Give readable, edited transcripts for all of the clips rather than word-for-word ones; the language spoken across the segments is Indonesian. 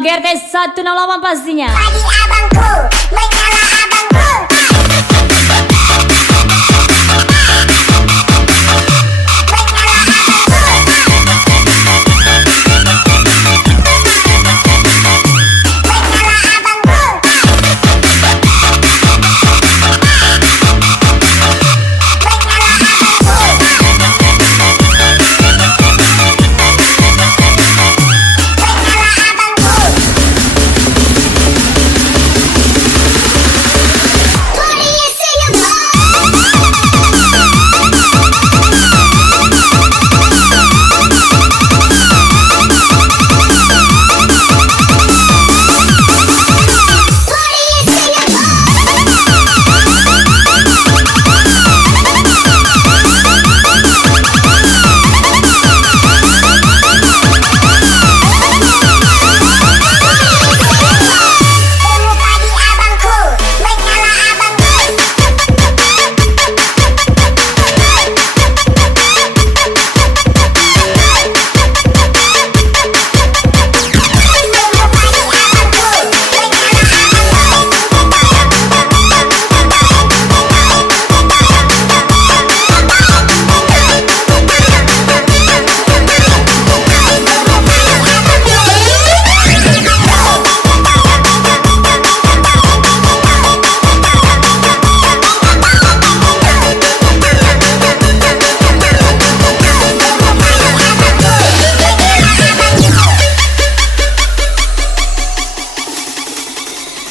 Ilham GRT 108 pastinya. Pagi abangku, menyala abangku.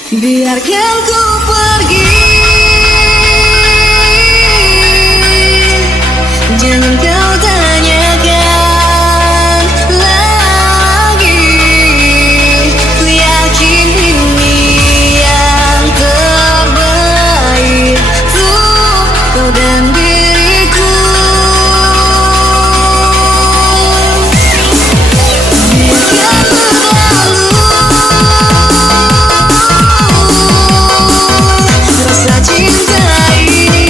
Biarkan ku pergi, jangan kau tanyakan lagi. Ku yakin ini yang terbaik untuk kau dan diriku. Biarkan berlalu rasa cinta ini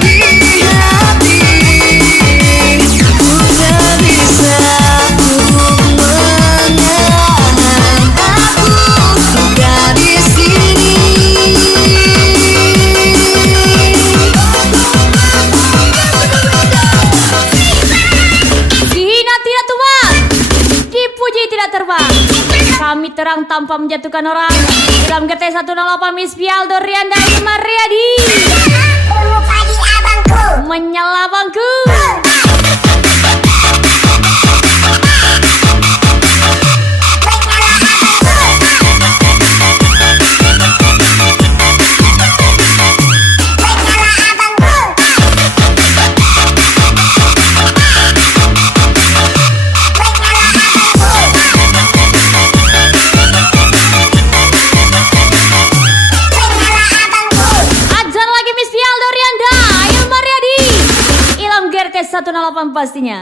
di hati. Ku tak bisa untuk menahan aku luka di sini. Dihina tidak tumbang, dipuji tidak terbang. Kami terang tanpa menjatuhkan orang. Ilham GRT 108 Miss Pialdo Rianda Ilma Riyadi. Ilmu pagi abangku, Menyala bangku. Ajar lagi Miss Pialdo Rianda Ilma Riyadi. Ilham GRT 108 pastinya.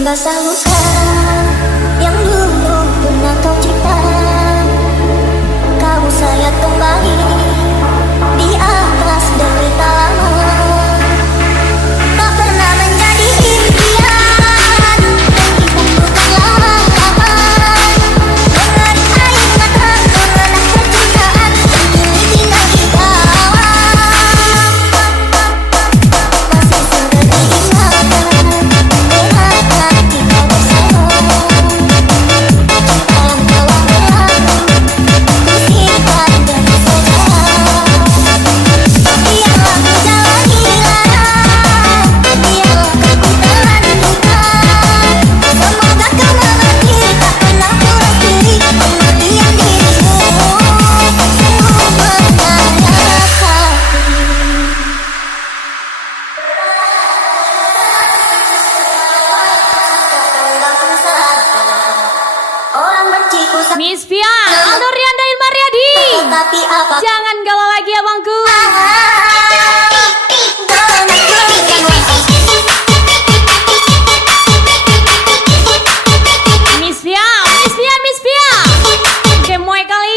Membasah luka yang dulu pernah kau cipta. Kau saya kembali di atas derita lama. Tak pernah menjadi impian, dan kita bukanlah harapan. Dengan air mata mengenang percintaan yang kini tinggal di kawah. Masih sudah diingatan, lihatlah kita bersama. Dalam kawah gelap, disimpan dari sejarah. Biarlah ku jalani lara, biarlah ku telanjutkan. Semoga kau mengerti, tak pernah puas diri, kemudian dirimu sungguh menarik hati. Orang benciku Miss Pia, Aldo Rianda, Ilma Riyadi. tapi apa Jangan galau lagi abangku. Miss Pia, Miss Pia, Miss Pia. Gemoy kali.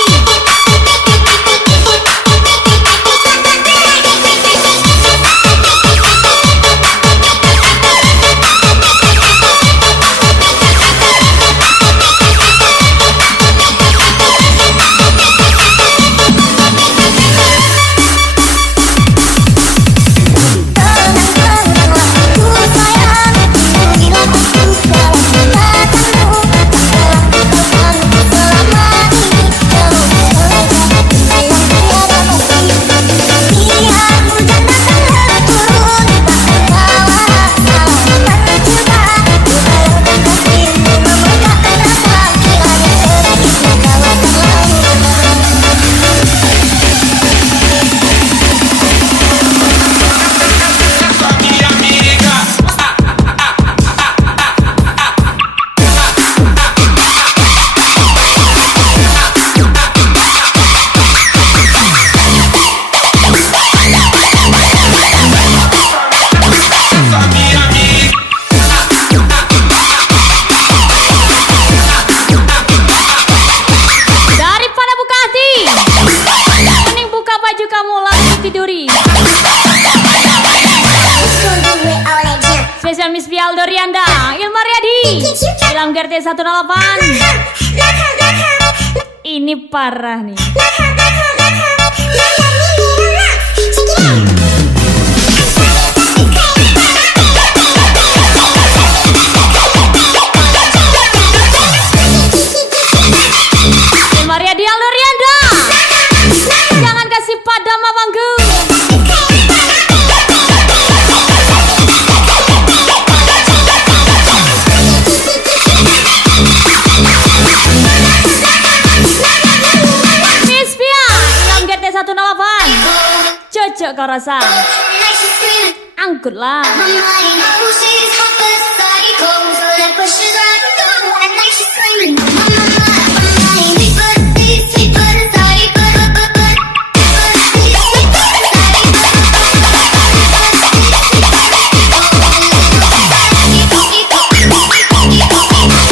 Daripada buka hati, mending buka baju kamu lalu tiduri. Spesial Miss Pia, Aldo Rianda, Ilma Riyadi, Ilham GRT 108. Ini parah nih. Ilma Riyadi, Aldo Rianda. Jangan kasih padam abangku. Miss Pia, Ilham GRT 108. Cocok kau rasa. Angkutlah.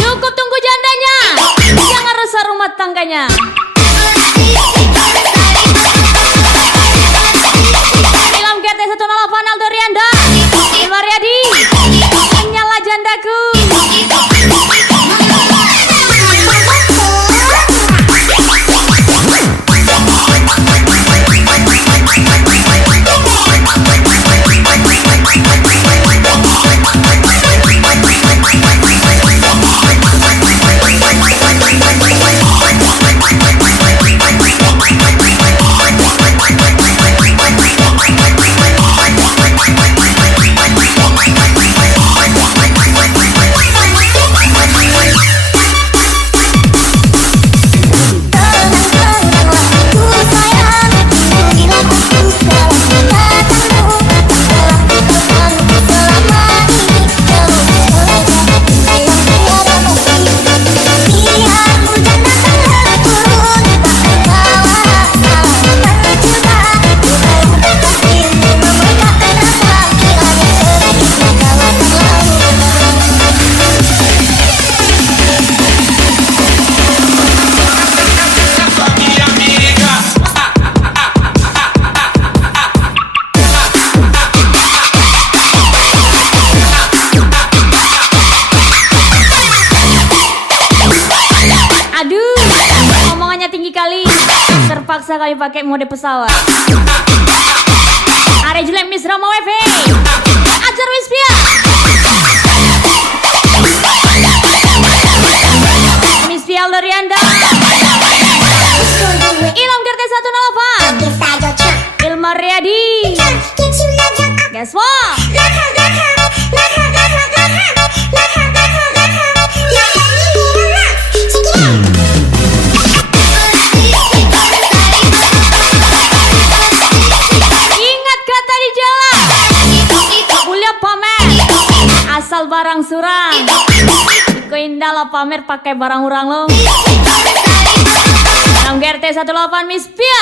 Cukup tunggu jandanya. Jangan rusak rumah tangganya. Ilham GRT 108, Aldo Rianda, Ilma Riyadi, rezeki kali, terpaksa kami pakai mode pesawat. Are jelek Miss Rama WV, ajar Miss Pia. Miss Pia Lorianda, Ilham Gerti 108, Ilma Riyadi. Guess what? Ingat kata di jalan, kuliah pamer, asal barang surang. Iko indah lah pamer pakai barang orang lo. Ilham Gerti 18 Miss Pia.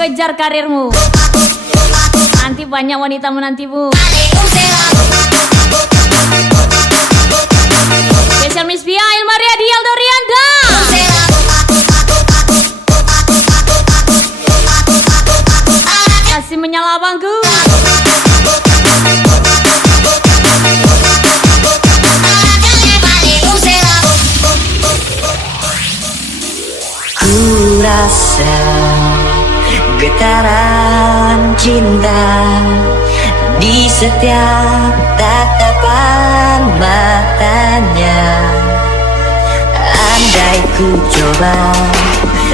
Kejar karirmu, nanti banyak wanita menantimu. Spesial Miss Pia, Ilma Riyadi, Aldo Rianda. Kasih menyala abangku. Ku rasa getaran cinta di setiap tatapan matanya. Andai ku coba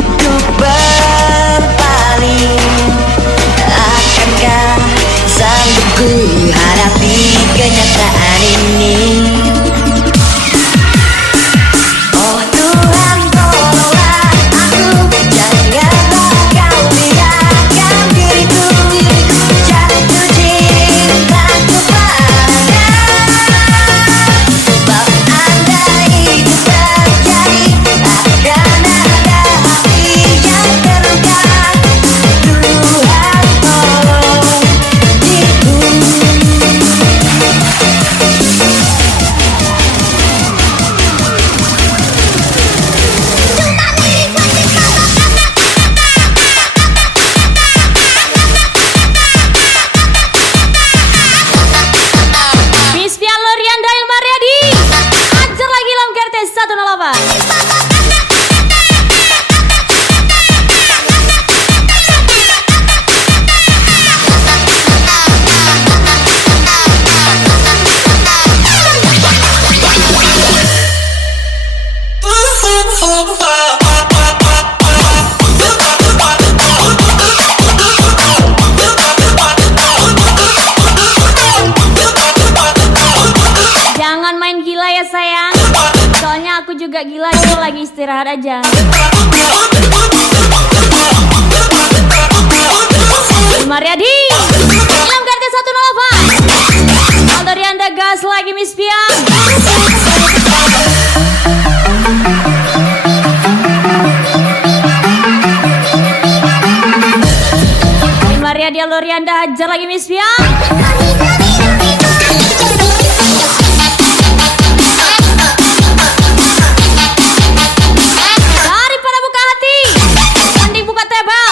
untuk berpaling, akankah sanggup ku hadapi kenyataan ini? Oh Tuhan, tolonglah aku, janganlah kau biarkan diriku jatuh cinta kepada. Sebab andai itu terjadi, akan ada hati yang terluka. Tuhan, tolong diriku. Miss Pia Lorianda, Ilma Riyadi. Ajar lagi Ilham Gerti 108. Jangan main gila ya sayang, soalnya juga gila, cuma lagi istirahat aja. Mariadi Ilham Karti 108. Aldo Rianda gas lagi Miss Pian. Mariadi Aldo Rianda hajar lagi Miss Pian. Daripada buka hati, mending buka tebel.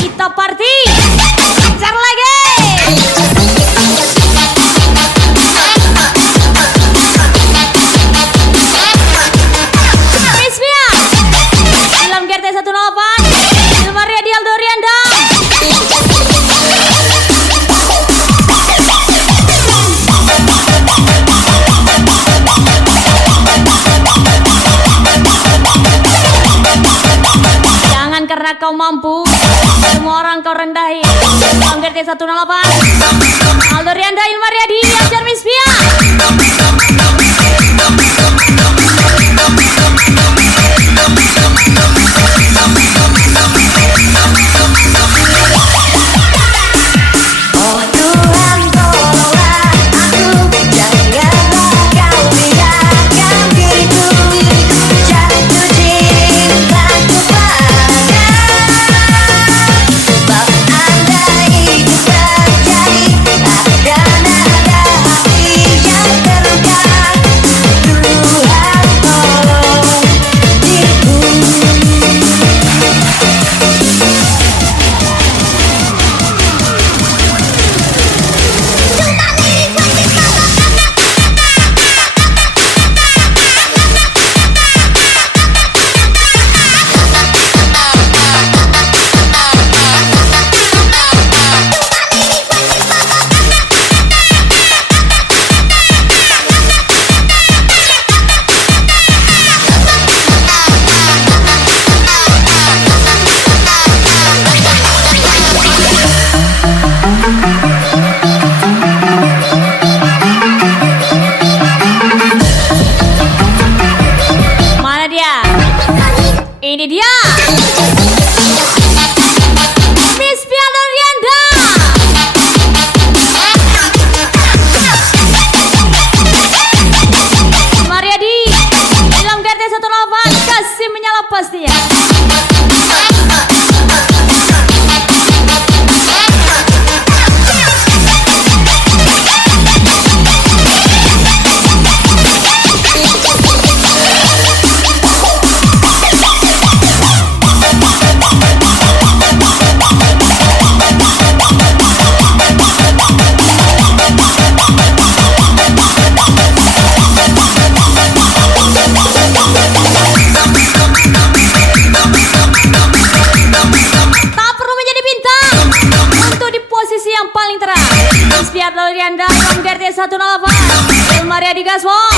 Kita party, hajar lagi. Miss Pian, Ilham Karti 108. Mariadi Aldo Rianda. Jangan karena kau mampu, semua orang kau rendahi. Ilham Karti 108. Aldo Rianda, Ilham Mariadi, diajar Miss Pian. Oh Tuhan tolonglah aku, janganlah kau biarkan diriku jatuh cinta kepada. Sebab andai itu terjadi, akan ada hati yang terluka. Tuhan tolong diriku. Mana dia? Ini dia. Miss Pian Aldo Rianda. Mariadi, Ilham Karti 108. Kasih menyala pastinya. Tak perlu menjadi bintang untuk di posisi yang paling terang. Miss Pian Aldo Rianda, Ilham Karti 108. Ilham Mariadi Gaswon.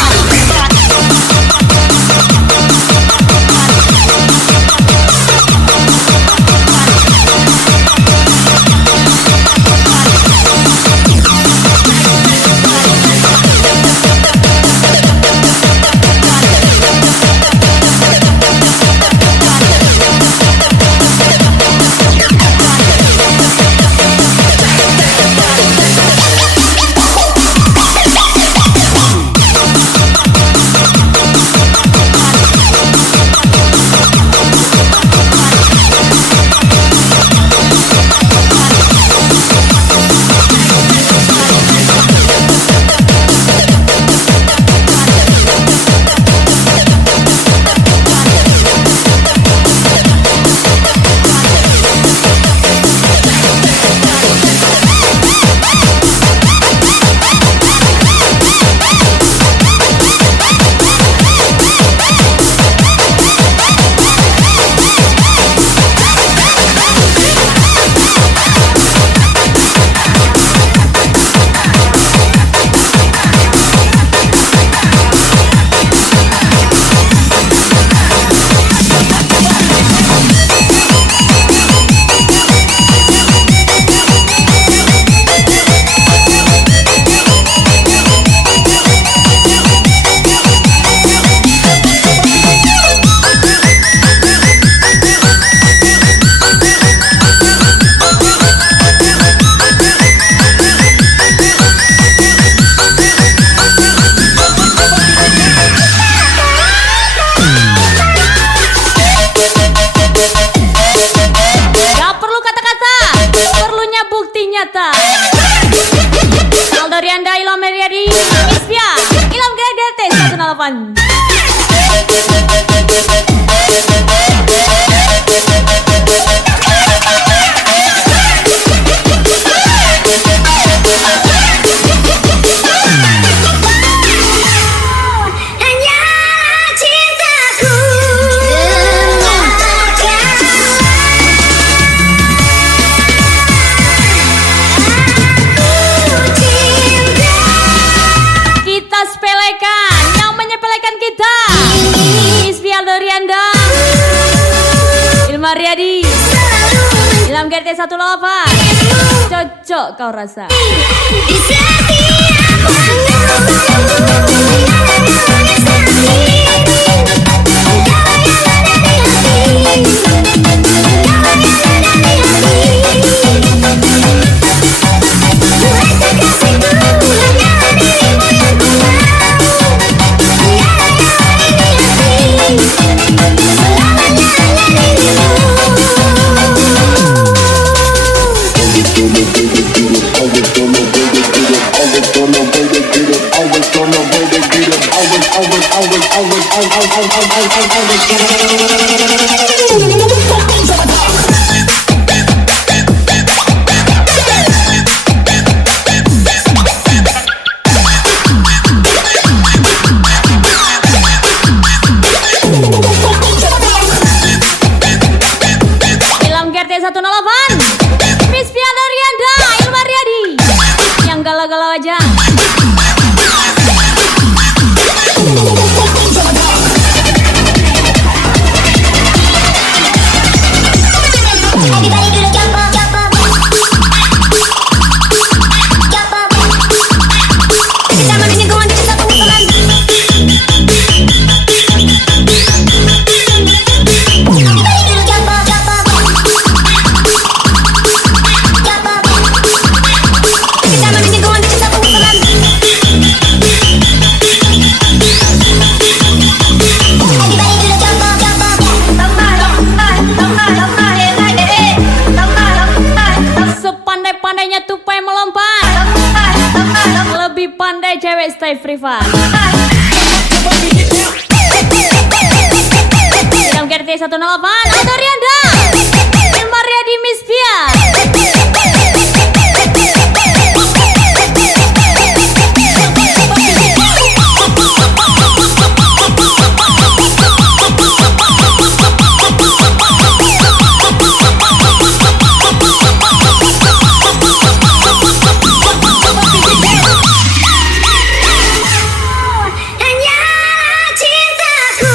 Riyadi. Ilham GRT 18. Cocok kau rasa. Di setiap Ilham GRT 108. Miss Piala Rianda, Ilham Riyadi. Yang galau-galau aja. Everybody do the jump up, jump up. Jump up. Every time I'm in the going, just up and come on. Everybody do the jump up, jump up. Jump up. Every time I'm in the going, just up and come on. Everybody do the jump up, jump up. Sepandai-pandainya tupai melompat, lebih pandai cewek stay free fun. Ilham GRT 108. Aldo Rianda, Ilham Riyadi, Miss Pia. Hanya cintaku.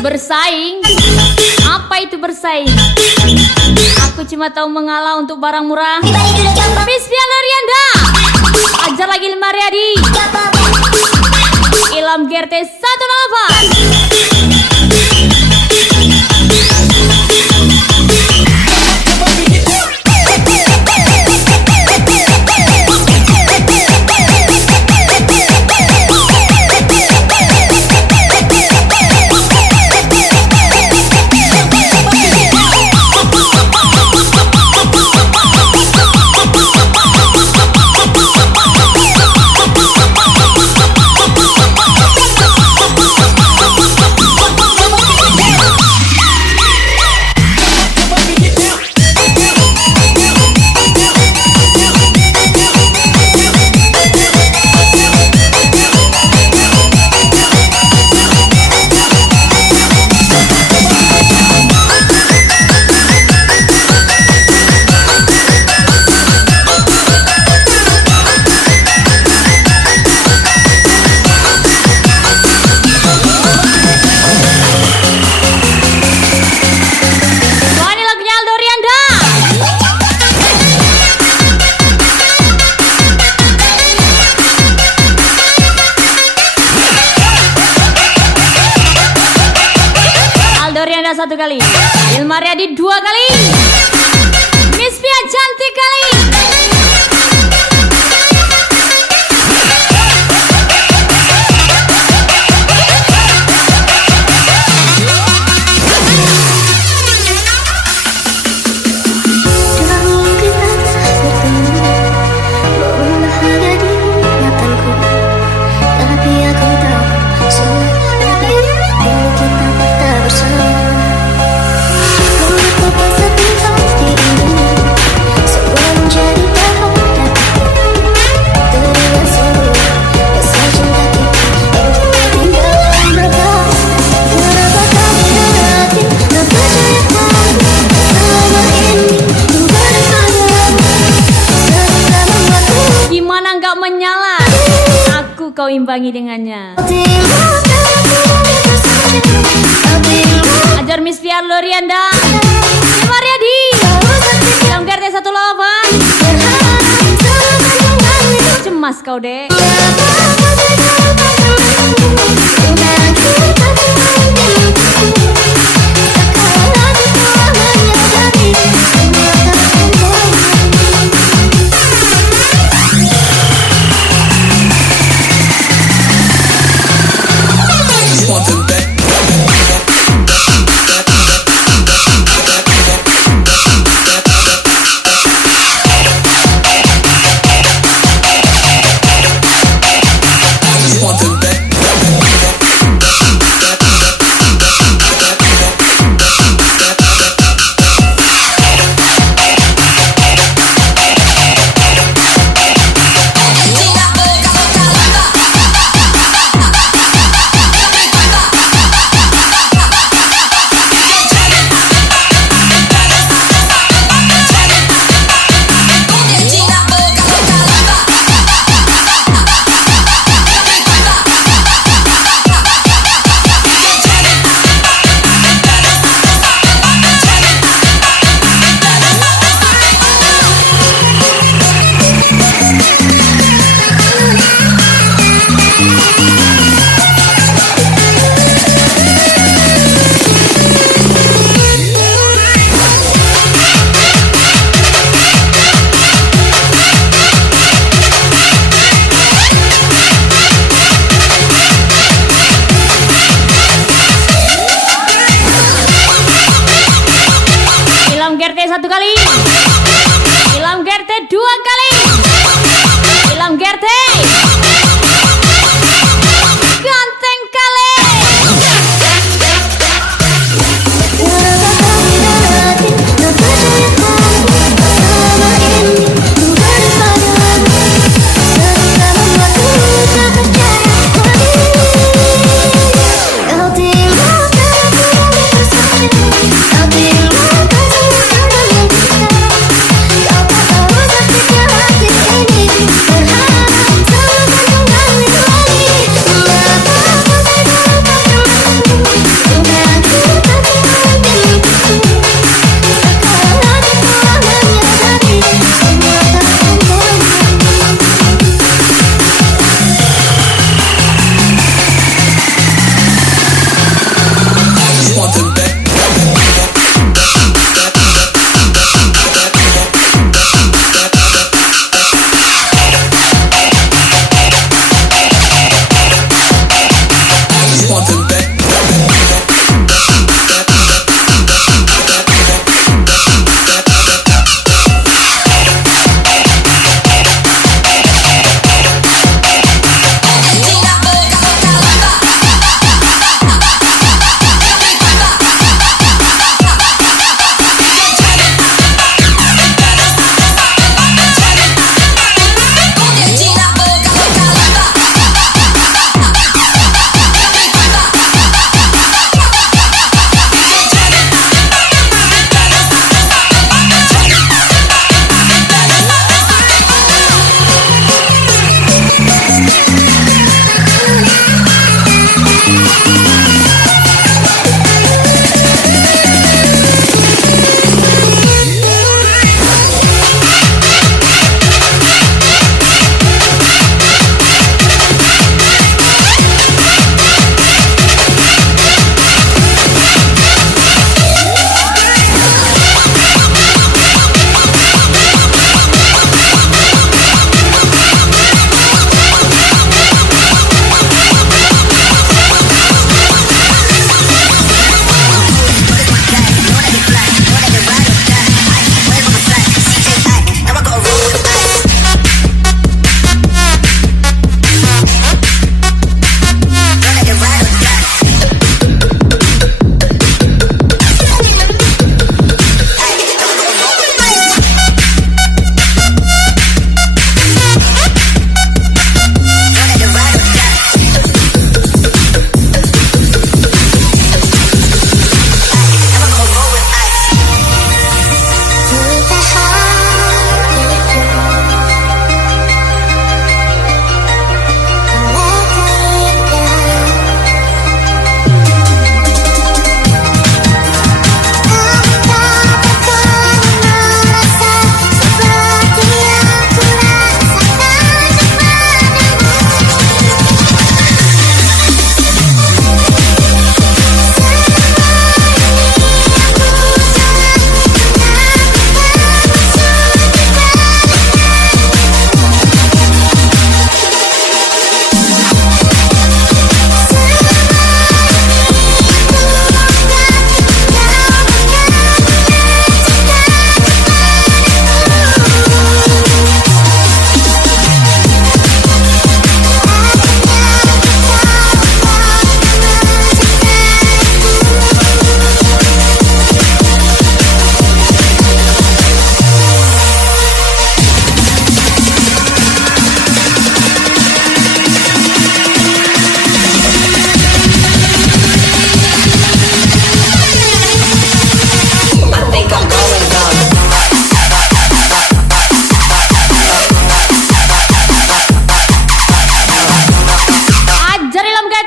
Bersaing? Apa itu bersaing? Aku cuma tahu mengalah untuk barang murah. Miss Piala Rianda, ajar lagi Ilham Riyadi. Ilham GRT 108. Rianda 1 kali, Hilma Riyadi 2 kali, Miss Pia cantik kali. Dahulu kita bertemu, momen bahagia di mataku. Tapi aku tahu semua lebih dulu kita tak bersama. Menurutku masa tinggal dirimu, semua menjadi tahu dan teringat semua kisah cinta kita yang tinggal berkah. Kenapa kau berhati, tak percaya padaku selama ini ku berpadamu. Sehingga membuatku Gimana nggak menyala? Aku kau imbangi dengannya. tinggalkan aku bersamanya. Ajar Miss Pia Rianda, Hilma Riyadi, yang RT 1 cemas kau dek.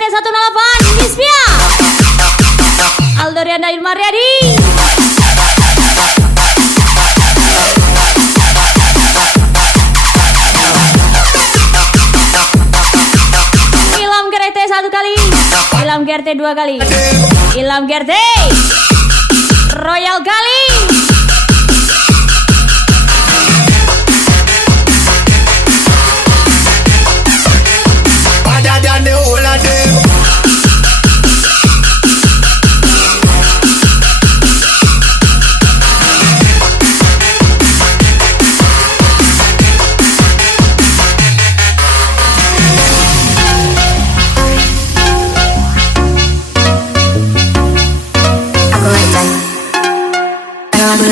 GRT 108 Miss Pia, Aldo Rianda Hilmar Riyadi. Ilham GRT 1 kali, Ilham GRT 2 kali, Ilham GRT Royal kali. Other than the whole of them. Aku like kalau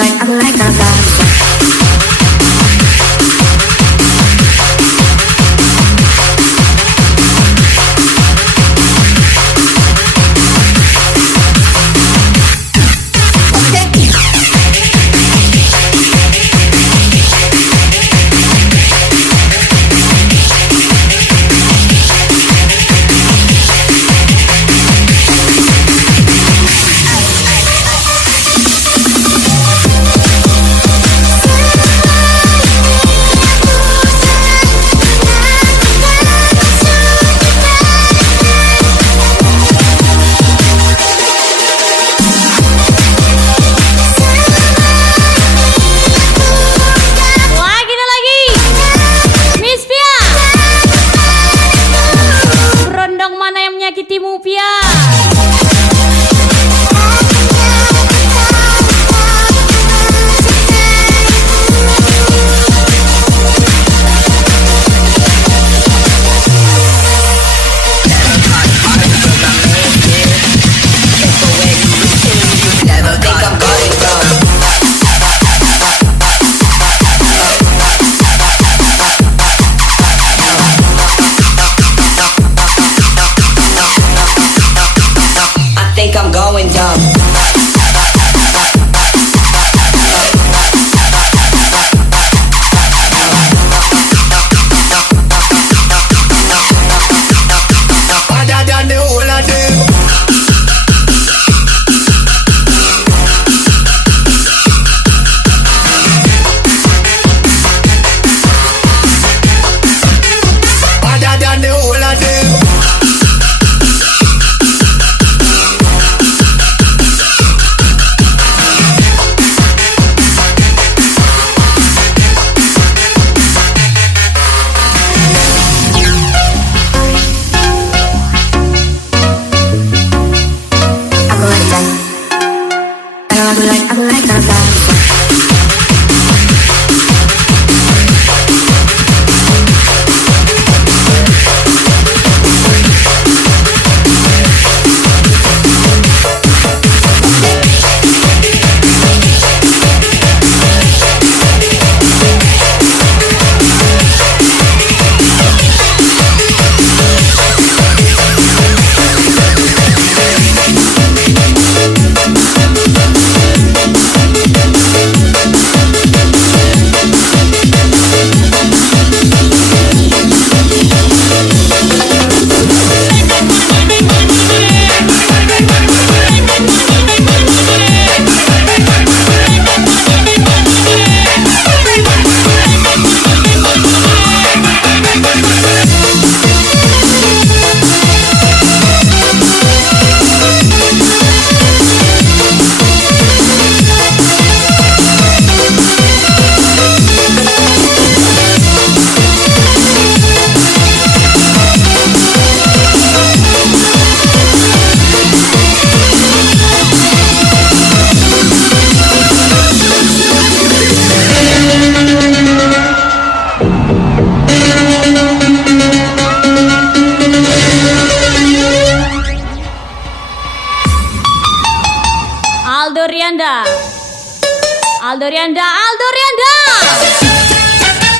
Aldo Rianda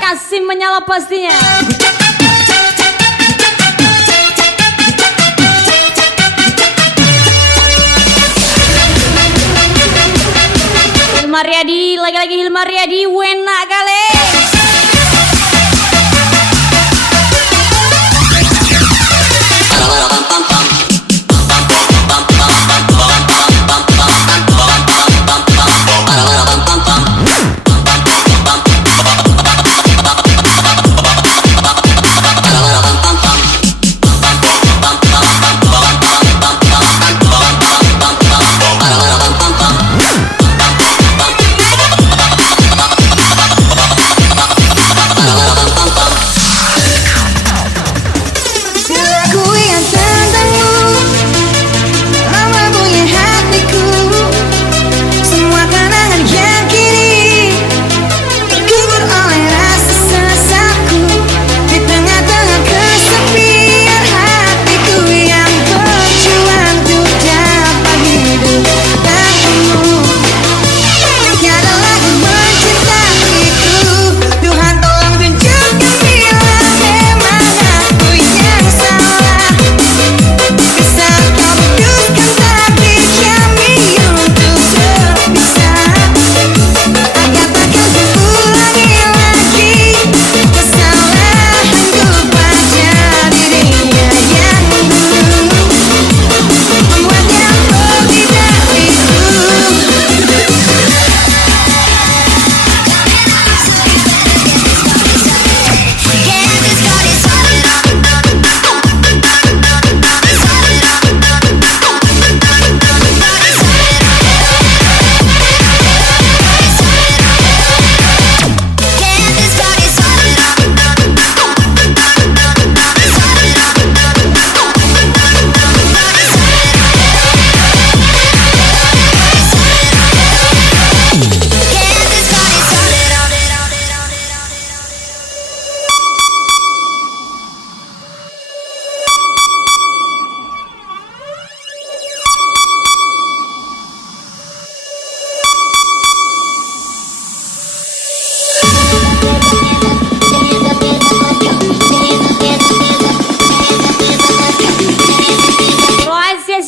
kasih menyala pastinya. Hilmar Riyadi, lagi-lagi Hilmar Riyadi, wena kali. Pam pam pam.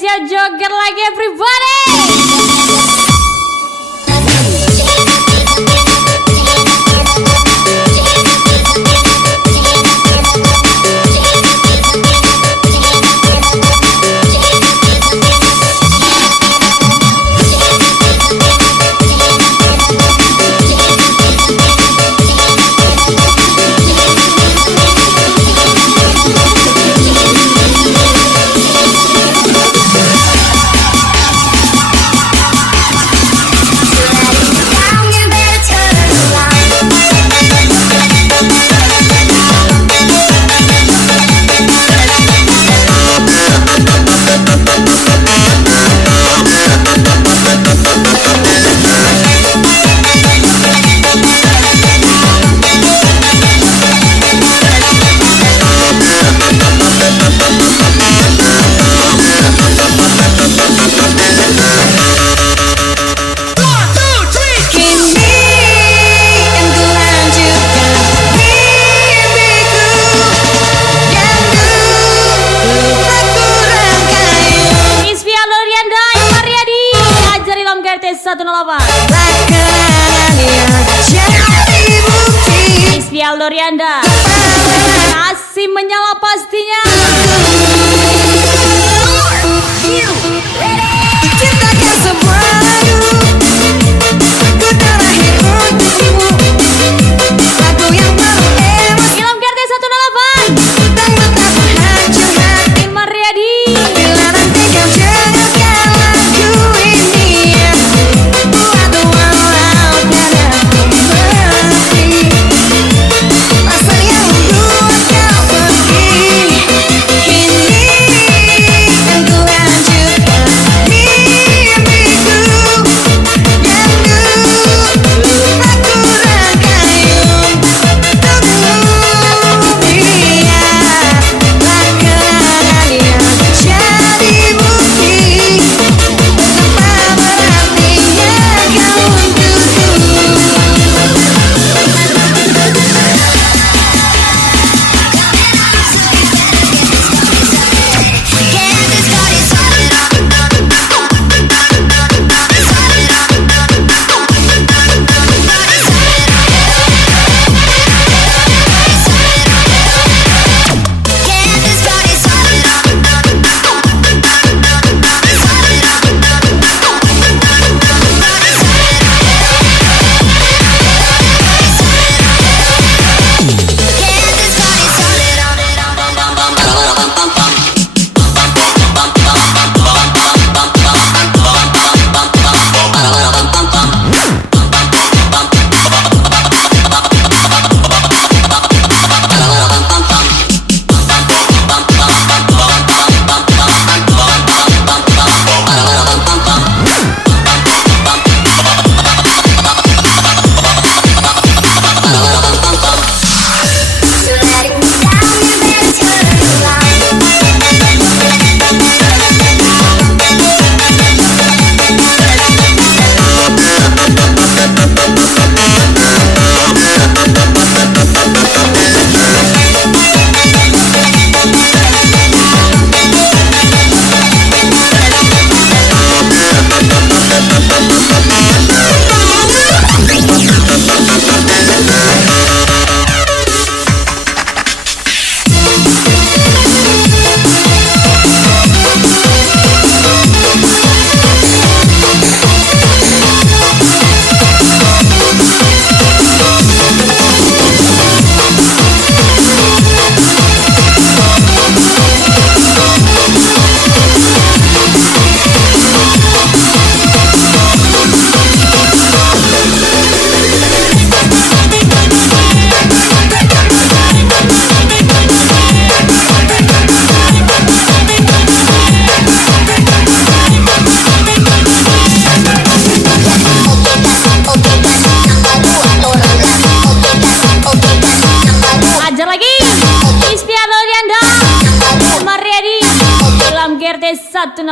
siap joget lagi everybody. RT 108 Isfial Dorianda masih menyala pastinya. Ciptakan sebuah lagu, ku terakhir untukmu. Lagu yang baru emosi. Ilham RT 108 Dan betapa hancur hati Mariadi. bila nanti kau dengarkan lagu ini. Buat walau tiada mati, rasa yang membuat kau pergi. Kini kan ku hancurkan mimpiku yang dulu aku rangkaikan untukmu. Biarlah kenangan yang jadi bukti betapa berartinya kau untukku. Ajar lagi Isfial Dorianda Mariadi Ilham RT 108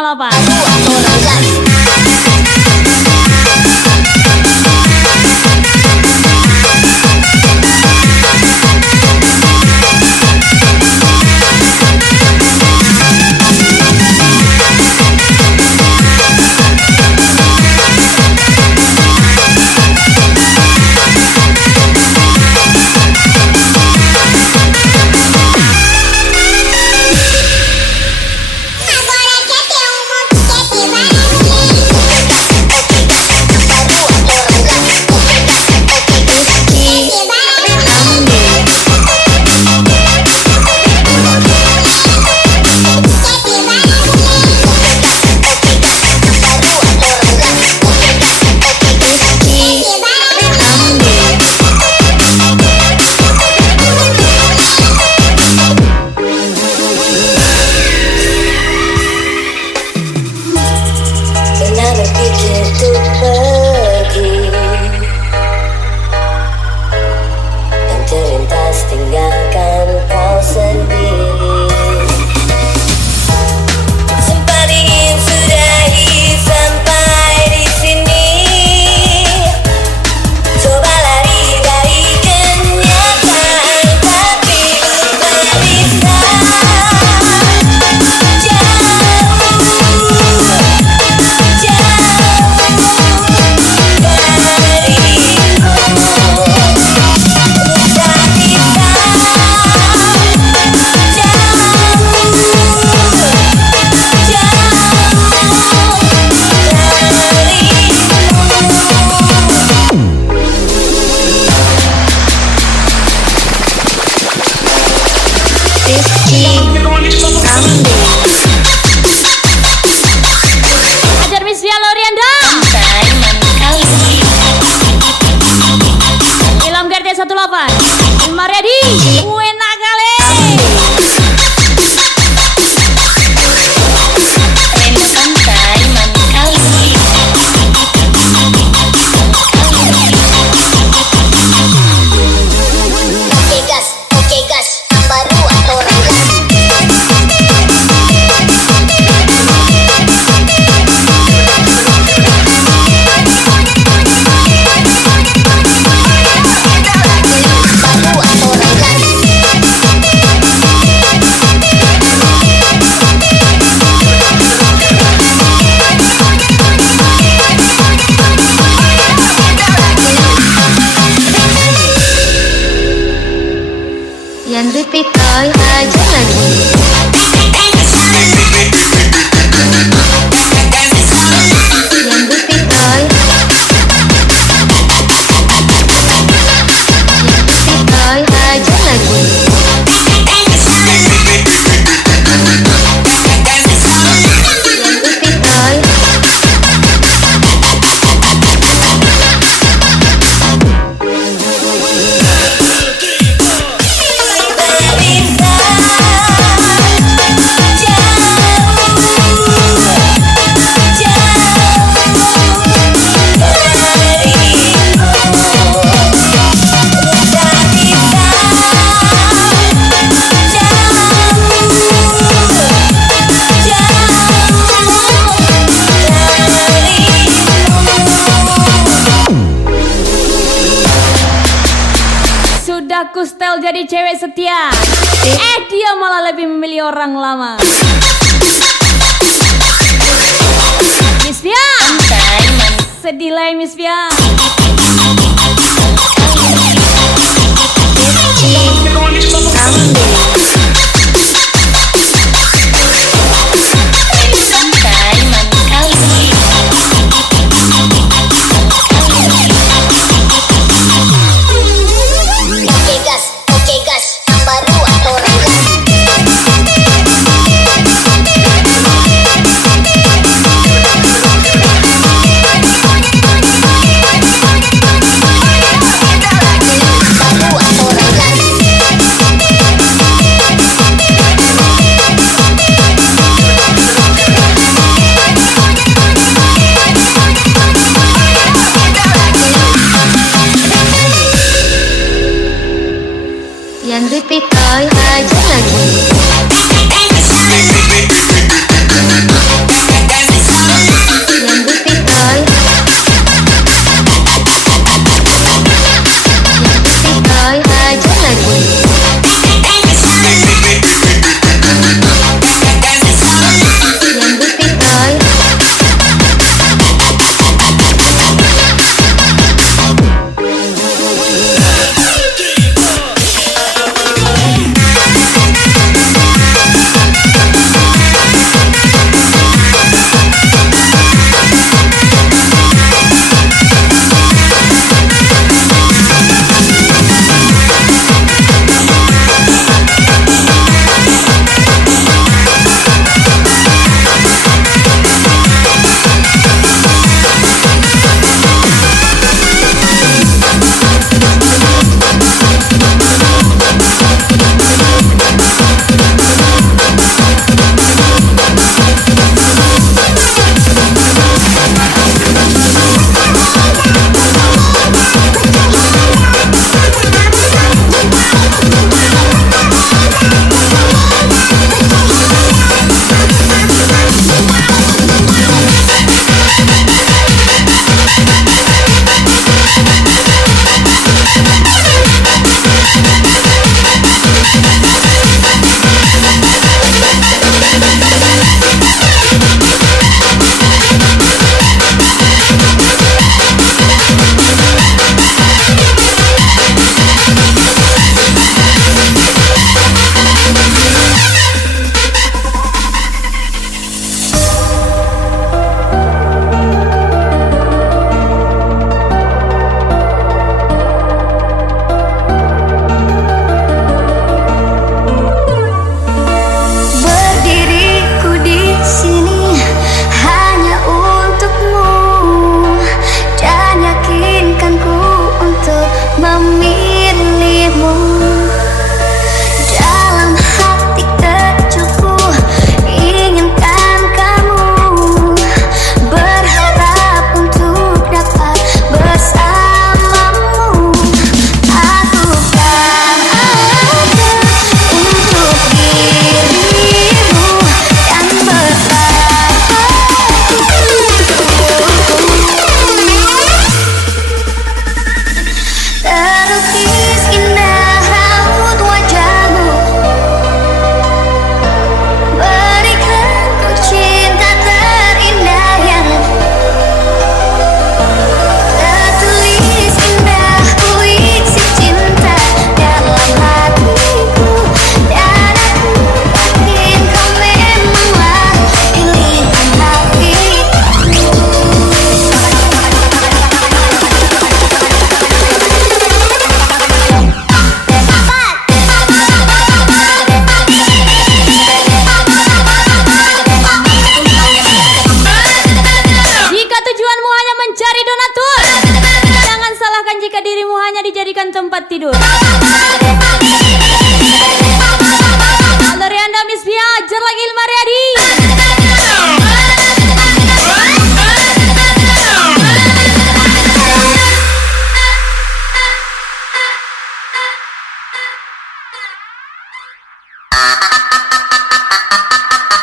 aku style jadi cewek setia. Dia malah lebih memilih orang lama. Miss Fia, sedih lah ya, Miss Fia. Oke gas, yang baru atau orang gas? Baru atau orang gas? Yang repeat aja lagi. Yang repeat aja lagi. Yang repeat Berdiriku di sini hanya untukmu dan yakinkanku untuk memilihmu. Dalam hati kecilku inginkan kamu, berharap untuk dapat bersamamu. Aku kan ada untuk dirimu dan terukis indah raut wajahmu, berikanku cinta terindah yang tertulis indah puisi cinta dalam hatiku, dan aku yakin kau memanglah pilihan hatiku. Jika tujuanmu hanya mencari donatur, jangan salahkan jika dirimu hanya dijadikan tempat tidur. Dari Anda Miss Fia, ajar lagi Ilma Riyadi.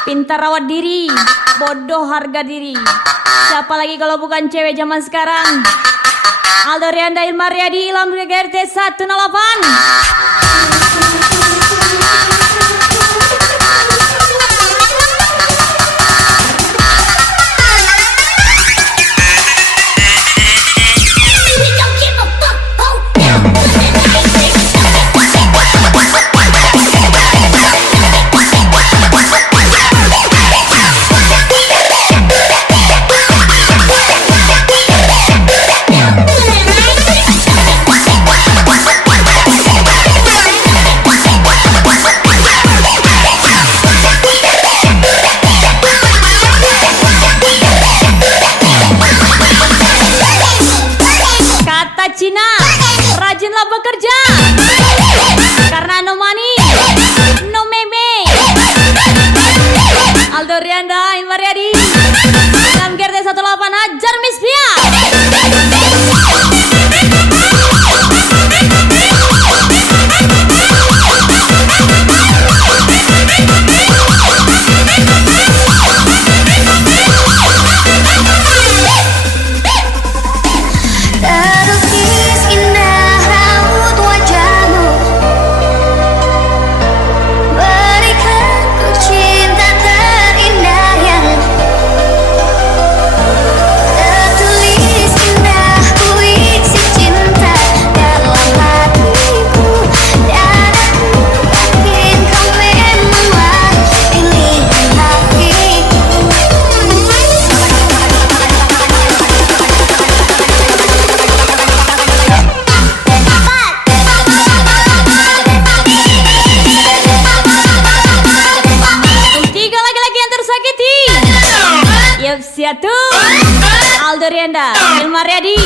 Pintar rawat diri, bodoh harga diri. Siapa lagi kalau bukan cewek zaman sekarang? Aldo Rianda Ilmar Riyadi Ilham GRT 108. Cina, rajinlah bekerja, karena no money, no meme. Aldo Rianda, Ilmar Riyadi, dalam GRT 18 Hajar Misfia. Terukis indah raut wajahmu, berikan ku cinta terindah yang tertulis indah puisi cinta dalam hatiku. Dan aku yakin kau memanglah pilihan hatiku. Tiga laki-laki yang tersakiti. Yup, siatu. Aldo Rianda, Ilmar Riyadi,